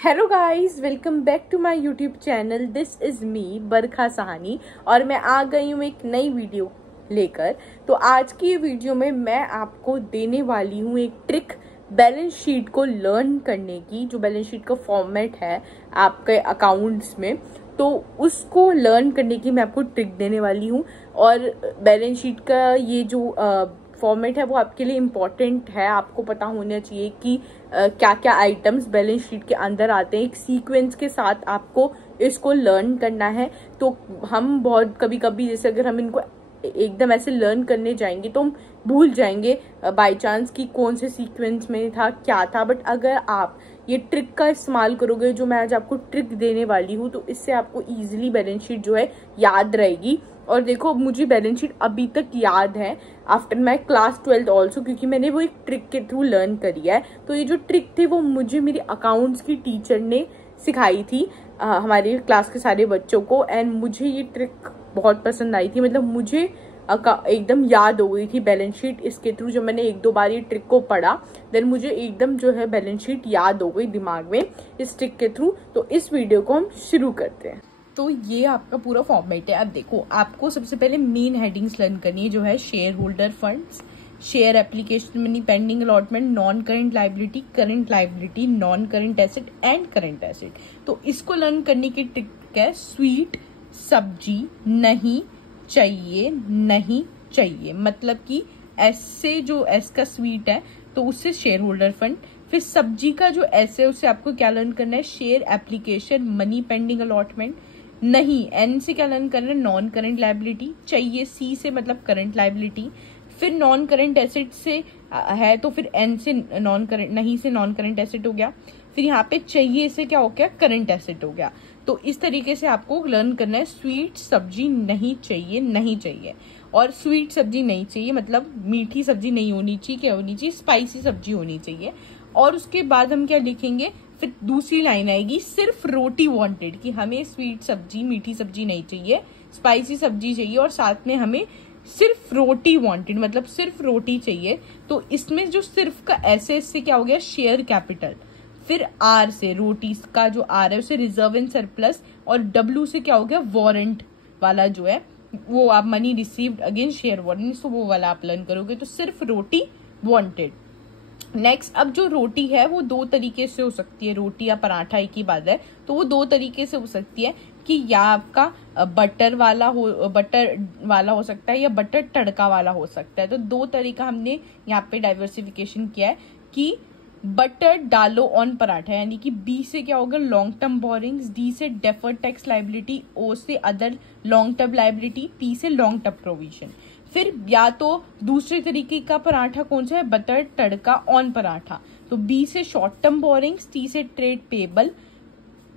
Hello guys, welcome back to my YouTube channel. This is me Barkha Sahani और मैं आ गई हूँ एक नई वीडियो लेकर। तो आज की ये वीडियो में मैं आपको देने वाली हूँ एक ट्रिक बैलेंस शीट को लर्न करने की, जो बैलेंस शीट का फॉर्मेट है आपके अकाउंट्स में, तो उसको लर्न करने की मैं आपको ट्रिक देने वाली हूँ। और बैलेंस शीट का ये जो फॉर्मेट है वो आपके लिए इम्पॉर्टेंट है। आपको पता होना चाहिए कि क्या क्या आइटम्स बैलेंस शीट के अंदर आते हैं। एक सीक्वेंस के साथ आपको इसको लर्न करना है। तो हम बहुत कभी कभी जैसे अगर हम इनको एकदम ऐसे लर्न करने जाएंगे तो हम भूल जाएंगे बाय चांस कि कौन से सीक्वेंस में था, क्या था। बट अगर आप ये ट्रिक का इस्तेमाल करोगे, जो मैं आज आपको ट्रिक देने वाली हूँ, तो इससे आपको इजीली बैलेंस शीट जो है याद रहेगी। और देखो, मुझे बैलेंस शीट अभी तक याद है after my class 12th also, क्योंकि मैंने वो एक ट्रिक के थ्रू लर्न करी है। तो ये जो ट्रिक थी वो मुझे मेरी अकाउंट्स की टीचर ने सिखाई थी हमारे क्लास के सारे बच्चों को। एंड मुझे ये ट्रिक बहुत पसंद आई थी, मतलब मुझे एकदम याद हो गई थी बैलेंस शीट इसके थ्रू। जब मैंने एक दो बार ये ट्रिक को पढ़ा, देन मुझे एकदम जो है बैलेंस शीट याद हो गई दिमाग में इस ट्रिक के थ्रू। तो इस वीडियो को हम शुरू करते हैं। तो ये आपका पूरा फॉर्मेट है। अब देखो, आपको सबसे पहले मेन हेडिंग्स लर्न करनी है, जो है share holder funds, share application money, pending allotment, non current liability, non current asset and current asset. तो इसको लर्न करने की ट्रिक है स्वीट सब्जी नहीं चाहिए, मतलब कि एस से जो एस का स्वीट है तो उससे शेयर होल्डर फंड। फिर सब्जी का जो एस है उससे आपको क्या लर्न करना है, share application money, pending allotment. नहीं, एन से क्या लर्न करना है, नॉन करेंट लाइबिलिटी। चाहिए सी से मतलब करंट लाइबिलिटी। फिर नॉन करेंट एसेट से है तो फिर एन से नॉन करेंट, नहीं से नॉन करेंट एसेट हो गया। फिर यहाँ पे चाहिए से क्या हो गया, करंट एसेट हो गया। तो इस तरीके से आपको लर्न करना है स्वीट सब्जी नहीं चाहिए। और स्वीट सब्जी नहीं चाहिए मतलब मीठी सब्जी नहीं होनी चाहिए, क्या होनी चाहिए, स्पाइसी सब्जी होनी चाहिए। और उसके बाद हम क्या लिखेंगे, फिर दूसरी लाइन आएगी सिर्फ रोटी वांटेड, कि हमें स्वीट सब्जी मीठी सब्जी नहीं चाहिए, स्पाइसी सब्जी चाहिए और साथ में हमें सिर्फ रोटी वांटेड, मतलब सिर्फ रोटी चाहिए। तो इसमें जो सिर्फ का ऐसे से क्या हो गया, शेयर कैपिटल। फिर आर से, रोटी का जो आर है उसे रिजर्व एंड सरप्लस, और डब्ल्यू से क्या हो गया, वारंट वाला जो है वो आप money received against share warrant, तो वो वाला आप लर्न करोगे। तो सिर्फ रोटी वांटेड। नेक्स्ट, अब जो रोटी है वो दो तरीके से हो सकती है, रोटी या पराठा एक ही बात है। तो वो दो तरीके से हो सकती है कि या आपका बटर वाला हो सकता है या बटर तड़का वाला हो सकता है। तो दो तरीका हमने यहाँ पे डाइवर्सिफिकेशन किया है कि बटर डालो ऑन पराठा, यानी कि बी से क्या होगा, लॉन्ग टर्म बोरिंग्स, डी से डेफर्ड टैक्स लाइबिलिटी, ओ से other long term liability, P से लॉन्ग टर्म प्रोविजन। फिर या तो दूसरे तरीके का पराठा कौन सा है, बटर तड़का ऑन पराठा। तो बी से शॉर्ट टर्म बोरिंग्स, टी से ट्रेड पेबल,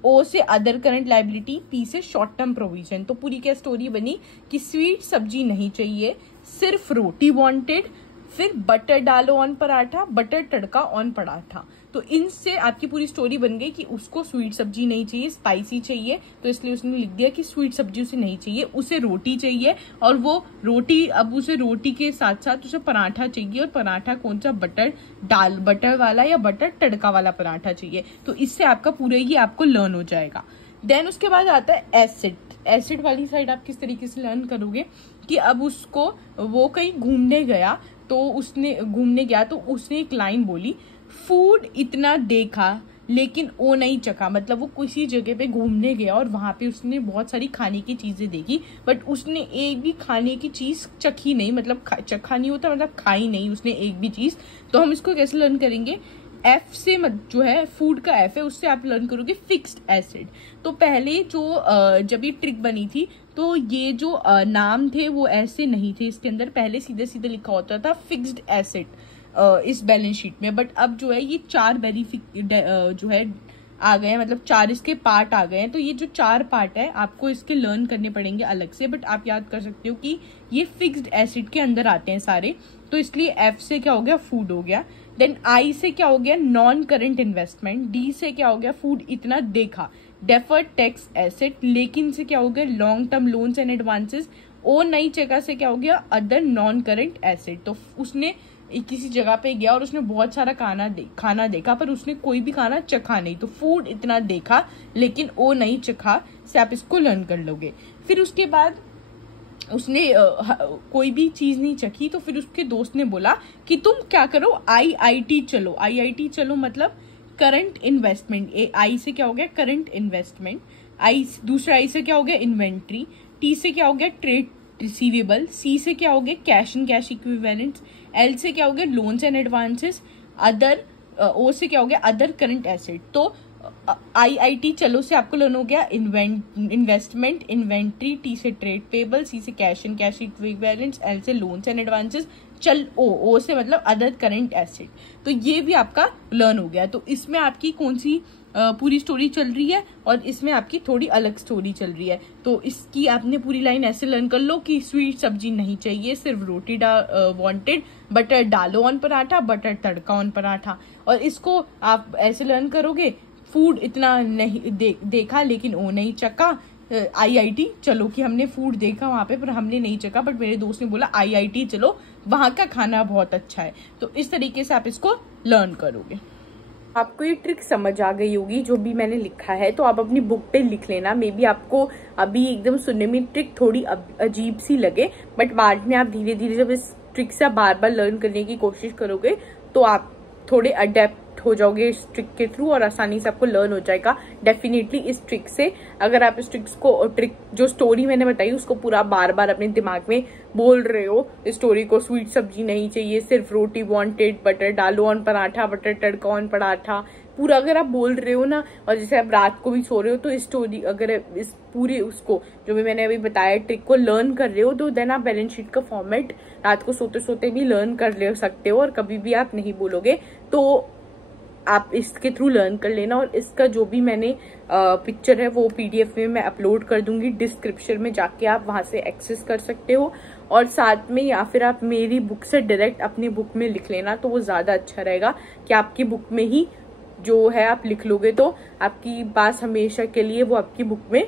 ओ से अदर करंट लाइबिलिटी, पी से शॉर्ट टर्म प्रोविजन। तो पूरी क्या स्टोरी बनी कि स्वीट सब्जी नहीं चाहिए, सिर्फ रोटी वांटेड, फिर बटर डालो on paratha, butter tadka on paratha. तो इनसे आपकी पूरी स्टोरी बन गई कि उसको स्वीट सब्जी नहीं चाहिए, स्पाइसी चाहिए, तो इसलिए उसने लिख दिया कि स्वीट सब्जी उसे नहीं चाहिए, उसे रोटी चाहिए। और वो रोटी, अब उसे रोटी के साथ साथ उसे पराठा चाहिए, और पराठा कौन सा, बटर वाला या बटर तड़का वाला पराठा चाहिए। तो इससे आपका पूरा ही आपको लर्न हो जाएगा। देन उसके बाद आता है एसिड वाली साइड। आप किस तरीके से लर्न करोगे कि अब उसको, वो कहीं घूमने गया तो उसने एक लाइन बोली, फूड इतना देखा लेकिन वो नहीं चखा। मतलब वो किसी जगह पे घूमने गया और वहां पे उसने बहुत सारी खाने की चीजें देखी, बट उसने एक भी खाने की चीज चखी नहीं, मतलब चखा नहीं होता, मतलब खाई नहीं उसने एक भी चीज। तो हम इसको कैसे लर्न करेंगे, एफ से जो है फूड का एफ है उससे आप लर्न करोगे फिक्स्ड एसिड। तो पहले जो जब ये ट्रिक बनी थी तो ये जो नाम थे वो ऐसे नहीं थे, इसके अंदर पहले सीधे सीधे लिखा होता था फिक्स्ड एसिड इस बैलेंस शीट में। बट अब जो है ये चार जो है आ गए हैं, मतलब चार इसके पार्ट आ गए हैं। तो ये जो चार पार्ट है आपको इसके लर्न करने पड़ेंगे अलग से, बट आप याद कर सकते हो कि ये फिक्स्ड एसिड के अंदर आते हैं सारे। तो इसलिए एफ से क्या हो गया, फूड हो गया। देन आई से क्या हो गया, नॉन करंट इन्वेस्टमेंट। डी से क्या हो गया, फूड इतना देखा। डेफर्ड टैक्स एसेट, लेकिन से क्या हो गया, long term loans and advances. ओ नई जगह से क्या हो गया, अदर नॉन करंट एसेट। तो उसने किसी जगह पे गया और उसने बहुत सारा खाना देखा, पर उसने कोई भी खाना चखा नहीं। तो फूड इतना देखा लेकिन वो नहीं चखा से आप इसको लर्न कर लोगे। फिर उसके बाद उसने कोई भी चीज नहीं चखी, तो फिर उसके दोस्त ने बोला कि तुम क्या करो, IIT चलो। IIT चलो मतलब करंट इन्वेस्टमेंट। आई से क्या हो गया, करंट इन्वेस्टमेंट। दूसरा आई से क्या हो गया, इन्वेंट्री। टी से क्या हो गया, ट्रेड रिसीवेबल। सी से क्या हो गया, cash and cash equivalents. L से क्या हो गया, लोन्स एंड एडवांसेस। अदर ओ से क्या हो गया, अदर करंट एसेट। तो IIT चलो से आपको लर्न हो गया इन्वेस्टमेंट, इन्वेंट्री। टी से ट्रेड पेबल, सी से cash and cash equivalents, L से लोन्स एंड एडवांसेस। चल ओ से मतलब अदर करंट एसेट। तो ये भी आपका लर्न हो गया। तो इसमें आपकी कौन सी पूरी स्टोरी चल रही है और इसमें आपकी थोड़ी अलग स्टोरी चल रही है। तो इसकी आपने पूरी लाइन ऐसे लर्न कर लो कि स्वीट सब्जी नहीं चाहिए, सिर्फ रोटी वांटेड, बटर डालो on paratha, butter tadka on paratha. और इसको आप ऐसे लर्न करोगे, फूड इतना नहीं देखा लेकिन वो नहीं चखा। IIT चलो कि हमने फूड देखा वहां पे पर हमने नहीं चखा, बट मेरे दोस्त ने बोला IIT चलो, वहां का खाना बहुत अच्छा है। तो इस तरीके से आप इसको लर्न करोगे। आपको ये ट्रिक समझ आ गई होगी जो भी मैंने लिखा है, तो आप अपनी बुक पे लिख लेना। मे बी आपको अभी एकदम सुनने में ट्रिक थोड़ी अजीब सी लगे, बट बाद में आप धीरे धीरे जब इस ट्रिक से बार बार लर्न करने की कोशिश करोगे तो आप थोड़े अडेप्ट हो जाओगे इस ट्रिक के थ्रू और आसानी से आपको लर्न हो जाएगा डेफिनेटली इस ट्रिक से। अगर आप इस ट्रिक जो स्टोरी मैंने बताई उसको पूरा बार बार अपने दिमाग में बोल रहे हो, इस स्टोरी को, स्वीट सब्जी नहीं चाहिए, सिर्फ रोटी वांटेड, बटर डालो on paratha, butter tadka on paratha, पूरा अगर आप बोल रहे हो ना, और जैसे आप रात को भी सो रहे हो तो इस स्टोरी अगर इस पूरी उसको जो भी मैंने अभी बताया ट्रिक को लर्न कर रहे हो, तो देन आप बैलेंस शीट का फॉर्मेट रात को सोते सोते भी लर्न कर ले सकते हो और कभी भी आप नहीं बोलोगे तो आप इसके थ्रू लर्न कर लेना। और इसका जो भी मैंने पिक्चर है वो PDF में मैं अपलोड कर दूंगी डिस्क्रिप्शन में, जाके आप वहां से एक्सेस कर सकते हो। और साथ में या फिर आप मेरी बुक से डायरेक्ट अपनी बुक में लिख लेना, तो वो ज्यादा अच्छा रहेगा कि आपकी बुक में ही जो है आप लिख लोगे तो आपकी पास हमेशा के लिए वो आपकी बुक में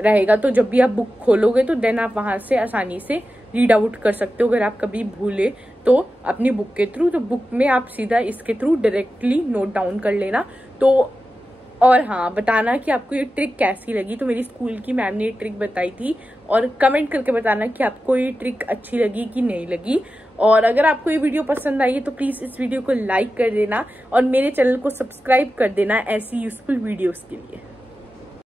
रहेगा। तो जब भी आप बुक खोलोगे तो देन आप वहां से आसानी से रीड आउट कर सकते हो अगर आप कभी भूले तो अपनी बुक के थ्रू। तो बुक में आप सीधा इसके थ्रू डायरेक्टली नोट डाउन कर लेना। तो और हाँ, बताना कि आपको ये ट्रिक कैसी लगी। तो मेरी स्कूल की मैम ने ये ट्रिक बताई थी और कमेंट करके बताना कि आपको ये ट्रिक अच्छी लगी कि नहीं लगी। और अगर आपको ये वीडियो पसंद आई है तो प्लीज इस वीडियो को लाइक कर देना और मेरे चैनल को सब्सक्राइब कर देना ऐसी यूजफुल वीडियोस के लिए।